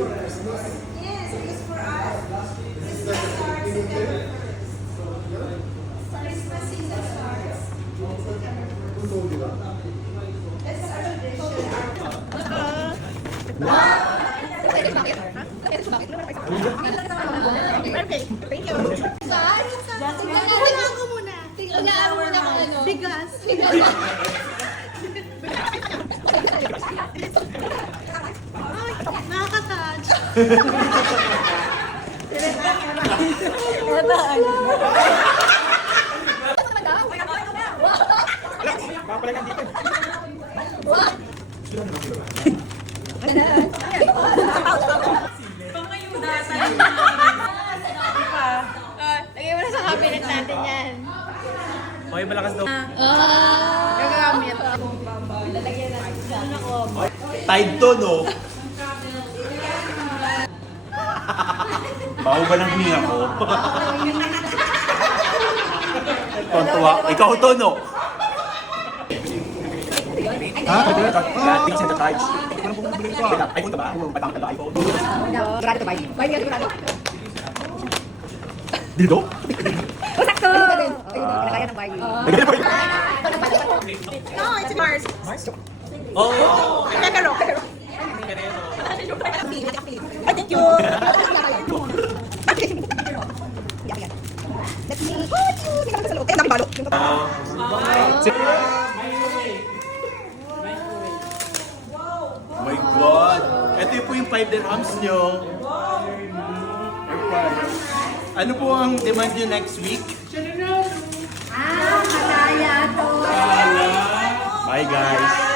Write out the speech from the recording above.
Yes, it's for us. Christmas starts September 1st. Christmas season starts September 1st. That's our tradition. Okay, thank you. Tingnan ko muna. Tingnan mo muna kung ano. Bigas. Ay, nakaka-touch. Lagay mo na sa cabinet natin yan. Okay, malakas daw. Gagamit. Lalagyan natin sa ako. Tide to, no? Baho ba ng hininga ko? Tontuwa. Ikaw to, no? Ha? Gating sa touch. Ano pong bumili ko? iPhone ka ba? Patang ka ba iPhone? Grado to, bye. Bye, grado. Dito? Sakto! Ayun, nalagyan ng bye. No, it's Mars. Oo! Pero. Ay, thank you. Let's see. Kaya dami balo. Oh my God! Ito po yung 5 dirhams nyo. Ano po ang demand nyo next week? Malaya to. Bye guys!